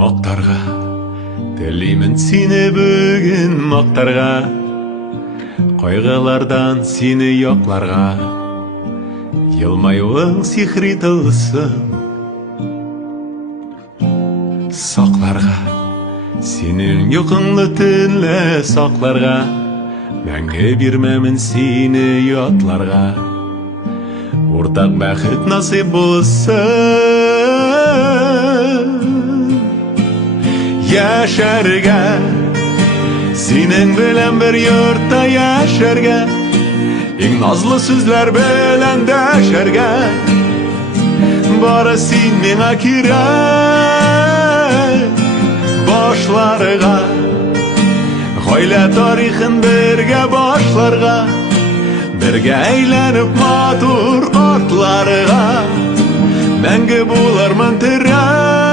Мактарга телеймен сине бүген мактарга, кайгылардан сине якларга. Елмаюың сихри тылсым сакларга, синең йокыңны төнлә сакларга. Мәңге бирмәмен сине ятларга, уртак бәхет насыйп булсын. Яшәргә, синең белән бер йортта яшәргә, иң назлы сүзләр белән дәшәргә. Бары син миңа кирәк башларга, гаилә тарихын бергә башларга, бергә әйләнеп матур атларга. Мәңге булырмын терәк